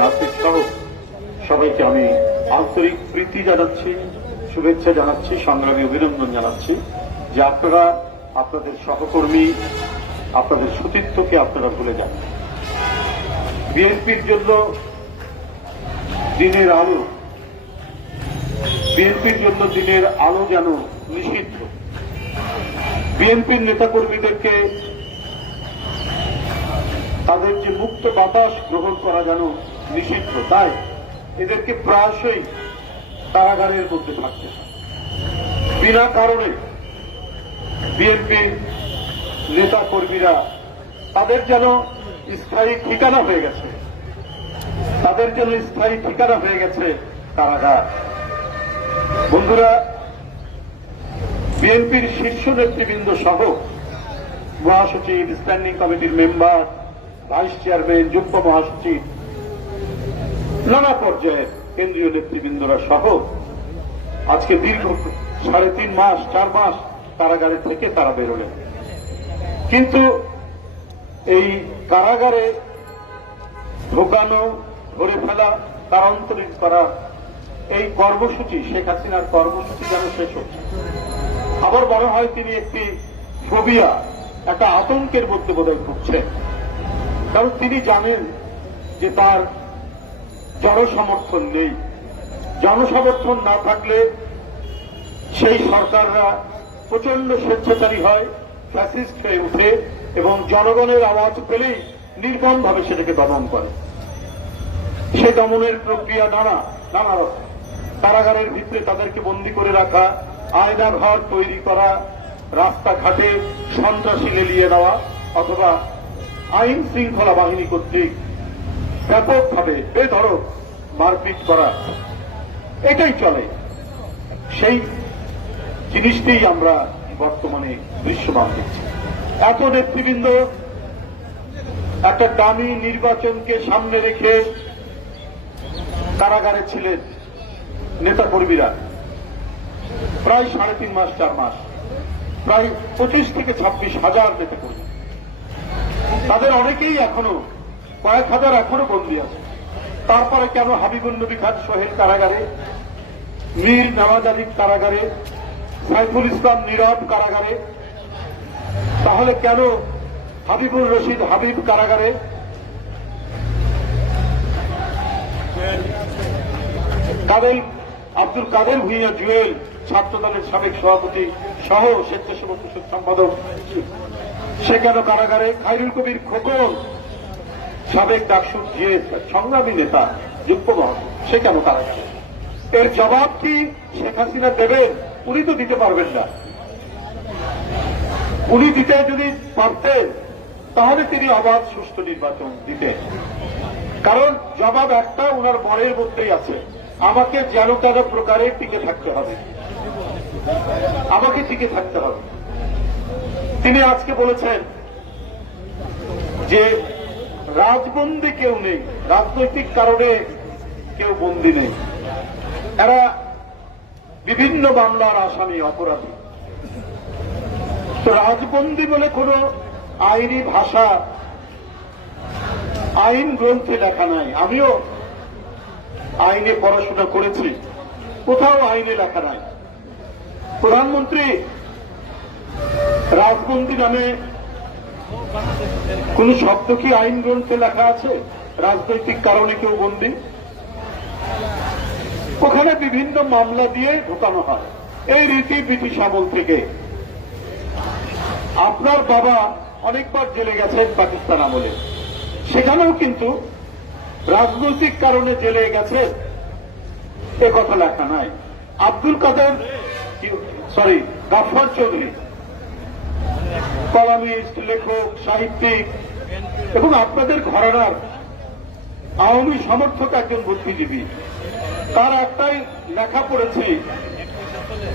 নাসির সহ সবাইকে আমি আন্তরিক প্রীতি জানাচ্ছি, শুভেচ্ছা জানাচ্ছি, সংগ্রামী অভিনন্দন জানাচ্ছি যে আপনারা, আপনাদের সহকর্মী, আপনাদের সতীর্থকে আপনারা ভুলে যান। বিএনপির জন্য দিনের আলো, বিএনপির জন্য দিনের আলো যেন নিষিদ্ধ। বিএনপির নেতাকর্মীদেরকে তাদের যে মুক্ত বাতাস গ্রহণ করা যেন নিষিদ্ধ, তাই এদেরকে প্রায়শই কারাগারের মধ্যে থাকতে হয়। বিনা কারণে বিএনপি নেতা কর্মীরা তাদের যেন স্থায়ী ঠিকানা হয়ে গেছে, তাদের জন্য স্থায়ী ঠিকানা হয়ে গেছে কারাগার বন্ধুরা, বিএনপির শীর্ষ নেতৃবৃন্দ সহ মহাসচিব, স্ট্যান্ডিং কমিটির মেম্বার, ভাইস চেয়ারম্যান, যুগ্ম মহাসচিব নানা পর্যায়ের কেন্দ্রীয় নেতৃবৃন্দরা সহ আজকে দীর্ঘ সাড়ে তিন মাস, চার মাস কারাগারে থেকে তারা বেরোলেন। কিন্তু এই কারাগারে ঢোকানো, ধরে ফেলা তারান্তরিত করা এই কর্মসূচি, শেখ হাসিনার কর্মসূচি যেন শেষ হচ্ছে আবার মনে হয় তিনি একটি ফোবিয়া, একটা আতঙ্কের মধ্যে বোধহয় ভুগছেন। কারণ তিনি জানেন যে তার জনসমর্থন নেই। জনসমর্থন না থাকলে সেই সরকাররা প্রচণ্ড স্বেচ্ছাচারী হয় ফ্যাসিস্ট হয়ে উঠে এবং জনগণের আওয়াজ পেলেই নির্মমভাবে সেটাকে দমন করে। সে দমনের প্রক্রিয়া নানা নানা রকম। কারাগারের ভিতরে তাদেরকে বন্দী করে রাখা, আয়না ঘর তৈরি করা, রাস্তাঘাটে সন্ত্রাসী লেলিয়ে দেওয়া অথবা আইন শৃঙ্খলা বাহিনী কর্তৃক ব্যাপকভাবে বেধরক মারপিট করা। এটাই চলে। সেই জিনিসটাই আমরা বর্তমানে দৃশ্যমান দেখছি। এত নেতৃবৃন্দ একটা দামি নির্বাচনকে সামনে রেখে কারাগারে ছিলেন নেতা কর্মীরা প্রায় সাড়ে তিন মাস, চার মাস, প্রায় পঁচিশ থেকে ছাব্বিশ হাজার নেতা কর্মী তাদের অনেকেই এখনও কয়েক হাজার এখনও বন্দী আছে। তারপরে কেন হাবিবুল নবী খান সোহেল কারাগারে, মীর নওয়াজ আলীর কারাগারে, সাইফুল ইসলাম নীরব কারাগারে, তাহলে কেন হাবিবুর রশিদ হাবিব কারাগারে? কাদের, আব্দুল কাদের ভুইয়া জুয়েল ছাত্র দলের সাবেক সভাপতি সহ স্বেচ্ছাসেবক সম্পাদক, সে কেন কারাগারে? খাইরুল কবির খোকন সাবেক ডাকসু যে সংগ্রামী নেতা যুক্ত সে কেন কারাগারে এর জবাব কি শেখ হাসিনা দেবেন? উনি তো দিতে পারবেন না। উনি দিতে যদি পারতেন, তাহলে তিনি অবাধ সুষ্ঠু নির্বাচন দিতেন। কারণ জবাব একটা ওনার বরের মধ্যেই আছে। আমাকে যেন তেন প্রকারে টিকে থাকতে হবে। আমাকে টিকে থাকতে হবে। তিনি আজকে বলেছেন যে রাজবন্দি কেউ নেই। রাজনৈতিক কারণে কেউ বন্দী নেই। এরা বিভিন্ন মামলার আসামি, অপরাধী। তো রাজবন্দি বলে কোন আইনি ভাষা, আইন গ্রন্থে লেখা নাই। আমিও আইনে পড়াশোনা করেছি। কোথাও আইনে লেখা নাই। প্রধানমন্ত্রী রাজবন্দি নামে কোন শব্দ কি আইন গ্রন্থে লেখা আছে? রাজনৈতিক কারণে কেউ বন্দী? ওখানে বিভিন্ন মামলা দিয়ে ঢোকানো হয়। এই রীতি ব্রিটিশ আমল থেকে। আপনার বাবা অনেকবার জেলে গেছেন পাকিস্তান আমলে। সেখানেও কিন্তু রাজনৈতিক কারণে জেলে গেছে এ কথা লেখা নাই। আব্দুল কাদের সরি গাফর চৌধুরী। কলামিস্ট, লেখক, সাহিত্যিক। এবং আপনাদের ঘরানার আওয়ামী সমর্থক একজন বুদ্ধিজীবী। তার একটাই লেখা পড়েছি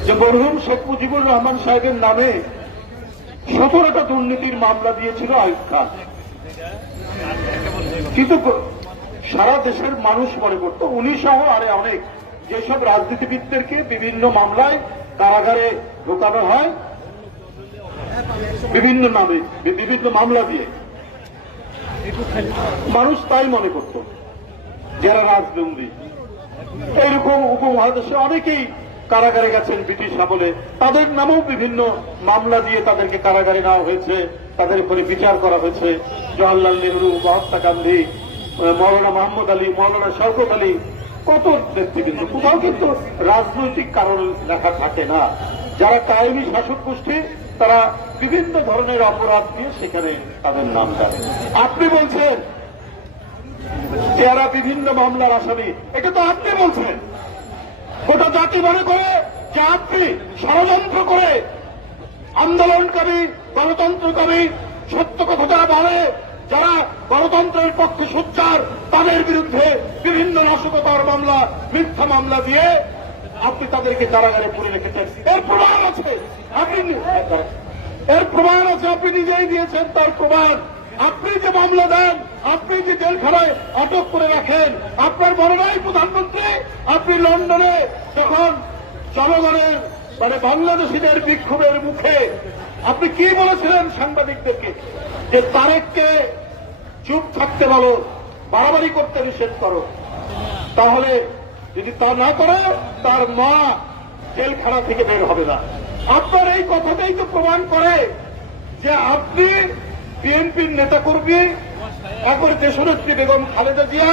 যে মরহুম শেখ মুজিবুর রহমান সাহেবের নামে সতেরোটা দুর্নীতির মামলা দিয়েছিল আয়ুব খান কিন্তু সারা দেশের মানুষ মনে করত, উনি সহ আরে অনেক, যেসব রাজনীতিবিদদেরকে বিভিন্ন মামলায় কারাগারে ঢোকানো হয় বিভিন্ন নামে, বিভিন্ন মামলা দিয়ে। মানুষ তাই মনে করত, যারা রাজনন্দী এইরকম উপমহাদেশে অনেকেই কারাগারে গেছেন ব্রিটিশ আমলে। তাদের নামেও বিভিন্ন মামলা দিয়ে তাদেরকে কারাগারে নেওয়া হয়েছে, তাদের উপরে বিচার করা হয়েছে। জওয়াহরলাল নেহরু, মহাত্মা গান্ধী, মৌলানা মোহাম্মদ আলী, মৌলানা শওকত আলী, কত নেতৃবৃন্দ কোথাও কিন্তু রাজনৈতিক কারণ লেখা থাকে না। যারা কায়েমি শাসক গোষ্ঠী, তারা বিভিন্ন ধরনের অপরাধ দিয়ে সেখানে তাদের নাম জানে। আপনি বলছেন যারা বিভিন্ন মামলার আসামি। এটা তো আপনি বলছেন। গোটা জাতি মনে করে যে আপনি ষড়যন্ত্র করে আন্দোলনকারী, গণতন্ত্রকারী, সত্য কথা যারা বলে, যারা গণতন্ত্রের পক্ষে সোচ্চার, তাদের বিরুদ্ধে বিভিন্ন নাশকতার মামলা, মিথ্যা মামলা দিয়ে আপনি তাদেরকে কারাগারে পুরে রেখেছেন। এর প্রমাণ আছে। আপনি এর প্রমাণ আছে, আপনি নিজেই দিয়েছেন তার প্রমাণ। আপনি যে মামলা দেন, আপনি যে জেলখানায় আটক করে রাখেন, আপনার মনে নাই প্রধানমন্ত্রী। আপনি লন্ডনে যখন জনগণের মানে বাংলাদেশিদের বিক্ষোভের মুখে, আপনি কি বলেছিলেন সাংবাদিকদেরকে? যে তারেককে চুপ থাকতে বলো, বাড়াবাড়ি করতে নিষেধ করো। তাহলে যদি তা না করে, তার মা জেলখানা থেকে বের হবে না। আপনার এই কথাটাই তো প্রমাণ করে যে আপনি বিএনপির নেতা কর্মী একবার দেশনেত্রী বেগম খালেদা জিয়া,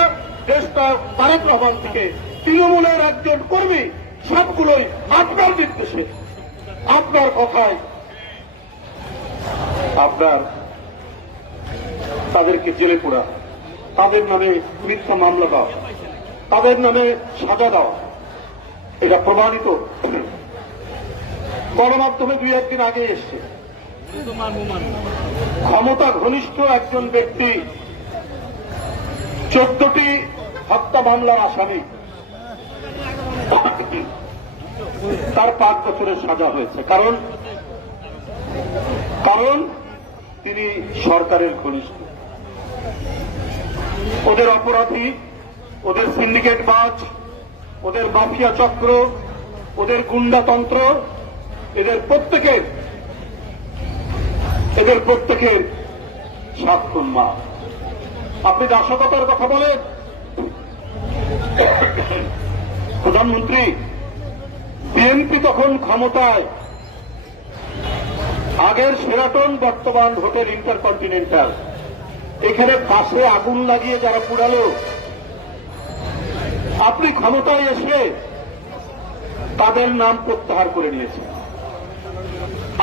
দেশটা তারেক রহমান থেকে তৃণমূলের একজন কর্মী, সবগুলোই আপনার নির্দেশে। আপনার কথায় আপনার তাদেরকে জেলে পোড়া, তাদের নামে মিথ্যা মামলা দেওয়া তাদের নামে সাজা দেওয়া এটা প্রমাণিত। গণমাধ্যমে দুই, একদিন আগে এসছে। ক্ষমতা ঘনিষ্ঠ একজন ব্যক্তি, চোদ্দটি হত্যা মামলার আসামি। তার পাঁচ বছরের সাজা হয়েছে। কারণ কারণ তিনি সরকারের ঘনিষ্ঠ। ওদের অপরাধী ওদের সিন্ডিকেট বাজ, ওদের মাফিয়া চক্র, ওদের গুন্ডাতন্ত্র এদের প্রত্যেকের এদের প্রত্যেকের সাক্ষণ মা। আপনি দাসকতার কথা বলেন। প্রধানমন্ত্রী, বিএনপি তখন ক্ষমতায়। আগের সেরাটন বর্তমান হোটেল ইন্টারকন্টিনেন্টাল। এখানে পাশে আগুন লাগিয়ে যারা পুরালো আপনি ক্ষমতায় এসে তাদের নাম প্রত্যাহার করে নিয়েছেন।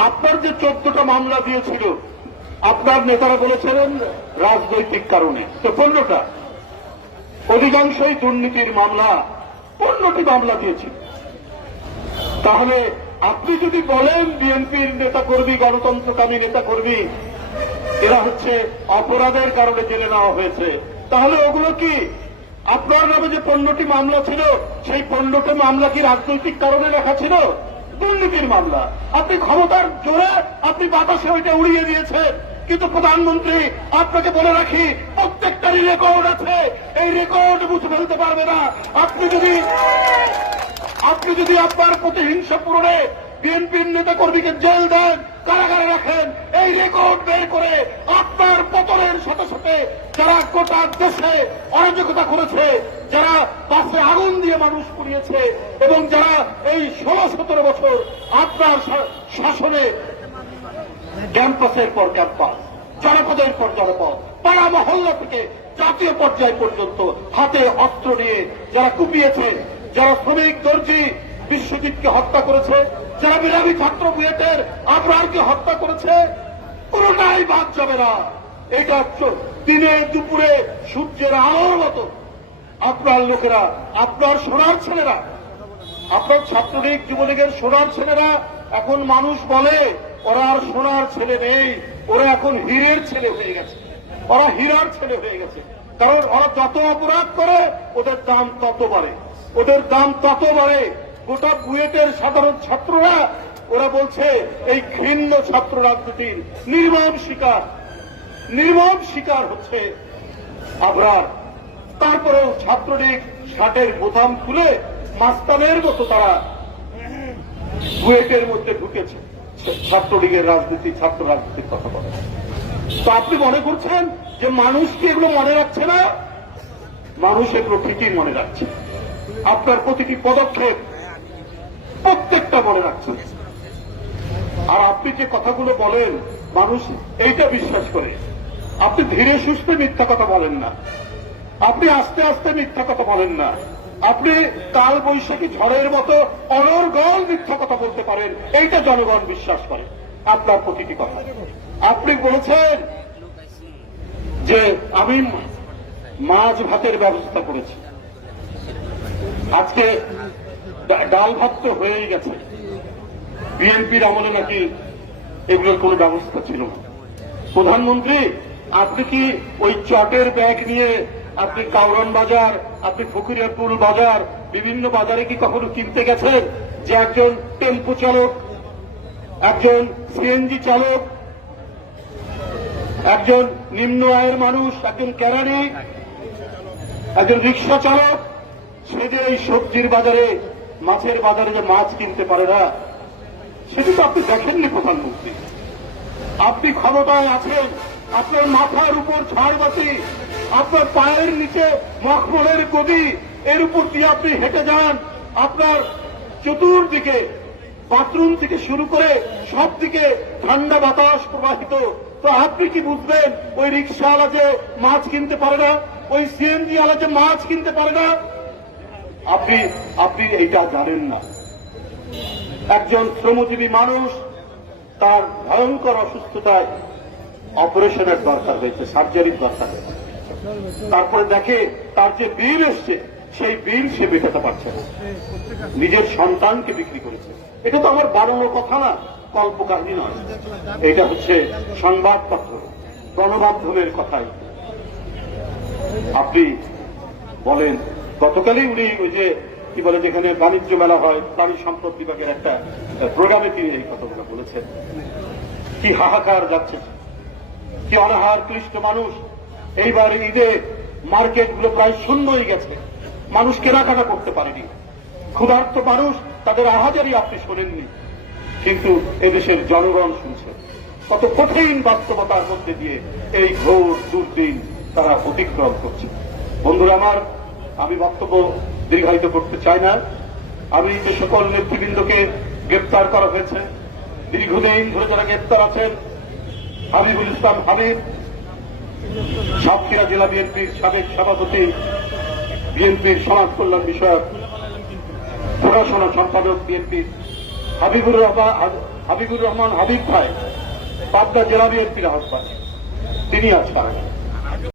আপনার যে চোদ্দটা মামলা দিয়েছিল, আপনার নেতারা বলেছিলেন রাজনৈতিক কারণে। তো পনেরোটা। অধিকাংশই দুর্নীতির মামলা, পনেরোটি মামলা দিয়েছিল। তাহলে আপনি যদি বলেন বিএনপির নেতাকর্মী, গণতন্ত্রকামী নেতাকর্মী, এরা হচ্ছে অপরাধের কারণে জেলে নেওয়া হয়েছে, তাহলে ওগুলো কি আপনার নামে যে পণ্যটি মামলা ছিল, সেই পণ্যটি মামলা কি রাজনৈতিক কারণে লেখা ছিল? দুর্নীতির মামলা। আপনি ক্ষমতার জোরে আপনি বাতাসে ওইটা উড়িয়ে দিয়েছেন। কিন্তু প্রধানমন্ত্রী, আপনাকে বলে রাখি প্রত্যেকটারই রেকর্ড আছে। এই রেকর্ড বুঝে ফেলতে পারবে না। আপনি যদি আপনি যদি আপনার প্রতি প্রতিহিংসা পূরণে বিএনপির নেতা কর্মীকে জেল দেন, কারাগারে রাখেন এই রেকর্ড বের করে আপনার পতনের সাথে সাথে যারা গোটা দেশে অরাজকতা করেছে, যারা বাসে আগুন দিয়ে মানুষ পুড়িয়েছে এবং যারা এই ষোলো সতেরো বছর আপনার শাসনে ক্যাম্পাসের পর ক্যাম্পাস, জনপদের পর জনপদ, পাড়া মহল্লা থেকে জাতীয় পর্যায় পর্যন্ত হাতে অস্ত্র নিয়ে যারা কুপিয়েছে, যারা শ্রমিক দর্জি বিশ্বজিৎকে হত্যা করেছে, যারা মেধাবী ছাত্র বুয়েটের আবরারকে হত্যা করেছে কোনটাই বাদ যাবে না। এটা চ- দিনে দুপুরে সূর্যের আলোর মতো। আপনার লোকেরা, আপনার সোনার ছেলেরা, আপনার ছাত্রলীগ যুবলীগের সোনার ছেলেরা, এখন মানুষ বলে, ওরা আর সোনার ছেলে নেই, ওরা এখন হীরের ছেলে হয়ে গেছে। ওরা হীরার ছেলে হয়ে গেছে। কারণ ওরা যত অপরাধ করে, ওদের দাম তত বাড়ে। ওদের দাম তত বাড়ে। গোটা বুয়েটের সাধারণ ছাত্ররা ওরা বলছে, এই ঘৃণ্য ছাত্র রাজনীতির নির্মম শিকার নির্মম শিকার হচ্ছে আবরার। তারপরেও ছাত্রলীগ ষাটের বোতাম খুলে মাস্তানের মতো তারা বুয়েটের মধ্যে ঢুকেছে। ছাত্রলীগের রাজনীতি, ছাত্র রাজনীতির কথা বলে। তো আপনি মনে করছেন যে মানুষ কি এগুলো মনে রাখছে না? মানুষ এগুলো প্রকৃতি মনে রাখছে। আপনার প্রতিটি পদক্ষেপ প্রত্যেকটা মনে রাখছে। আর আপনি যে কথাগুলো বলেন, মানুষ এইটা বিশ্বাস করে। আপনি ধীরে সুস্থে মিথ্যা কথা বলেন না। আপনি আস্তে আস্তে মিথ্যা কথা বলেন না। আপনি কাল বৈশাখী ঝড়ের মতো অনর্গল মিথ্যা কথা বলতে পারেন, এইটা জনগণ বিশ্বাস করে। আপনার প্রতিটি কথা। আপনি বলেছেন যে আমি মাছ ভাতের ব্যবস্থা করেছি। আজকে ডাল ভাত তো হয়েই গেছে। বিএনপির আমলে নাকি এগুলোর কোনো ব্যবস্থা ছিল? না প্রধানমন্ত্রী, আপনি কি ওই চটের ব্যাগ নিয়ে আপনি কাউরন বাজার, আপনি ফকিরাপুর বাজার, বিভিন্ন বাজারে কি কখনো কিনতে গেছেন যে একজন টেম্পো চালক, একজন সিএনজি চালক, একজন নিম্ন আয়ের মানুষ, একজন ক্যারানি, একজন রিক্সা চালক? সে যে এই সবজির বাজারে, মাছের বাজারে যে মাছ কিনতে পারে না সেটা তো আপনি দেখেননি প্রধানমন্ত্রী। আপনি ক্ষমতায় আছেন, আপনার মাথার উপর ঝাড়বাতি আপনার পায়ের নিচে মখমলের গদি, এর উপর দিয়ে আপনি হেঁটে যান, আপনার চতুর্দিকে বাথরুম থেকে শুরু করে সব দিকে ঠান্ডা বাতাস প্রবাহিত। তো আপনি কি বুঝবেন, ওই রিক্সাওয়ালা যে মাছ কিনতে পারে না? ওই সিএনজি ওয়ালা যে মাছ কিনতে পারে না? আপনি আপনি এইটা জানেন না। একজন শ্রমজীবী মানুষ, তার ভয়ঙ্কর অসুস্থতায় অপারেশনের দরকার হয়েছে, সার্জারির দরকার হয়েছে। তারপরে দেখে তার যে বিল এসছে, সেই বিল সে মেটাতে পারছে না। নিজের সন্তানকে বিক্রি করেছে। এটা তো আমার বানানো কথা না, কল্পকাহিনী নয়। এটা হচ্ছে সংবাদপত্র, গণমাধ্যমের কথাই। আপনি বলেন, গতকালই উনি ওই যে কি বলে যেখানে বাণিজ্য মেলা হয়, প্রাণী সম্পদ বিভাগের একটা প্রোগ্রামে তিনি এই কথাগুলো বলেছেন। কি হাহাকার যাচ্ছে, কি অনাহার ক্লিষ্ট মানুষ। এইবার ঈদে মার্কেটগুলো প্রায় শূন্যই গেছে। মানুষ কেনাকাটা করতে পারেনি। ক্ষুধার্ত মানুষ তাদের আহাজারি আপনি শোনেননি। কিন্তু এদেশের জনগণ শুনছে, কত কঠিন বাস্তবতার মধ্যে দিয়ে এই ঘোর দুর্দিন তারা অতিক্রম করছে। বন্ধুরা আমার, আমি বক্তব্য দীর্ঘায়িত করতে চাই না। আমি যে সকল নেতৃবৃন্দকে গ্রেপ্তার করা হয়েছে। দীর্ঘদিন ধরে যারা গ্রেপ্তার আছেন, হাবিবুল ইসলাম হাবিব, সাতক্ষীরা জেলা বিএনপির সাবেক সভাপতি, বিএনপির সমাজ কল্যাণ বিষয়ক পড়াশোনা সম্পাদক বিএনপির হাবিবুর রহমান হাবিবুর রহমান হাবিব ভাই, পাবনা জেলা বিএনপির আহ্বান তিনি আছেন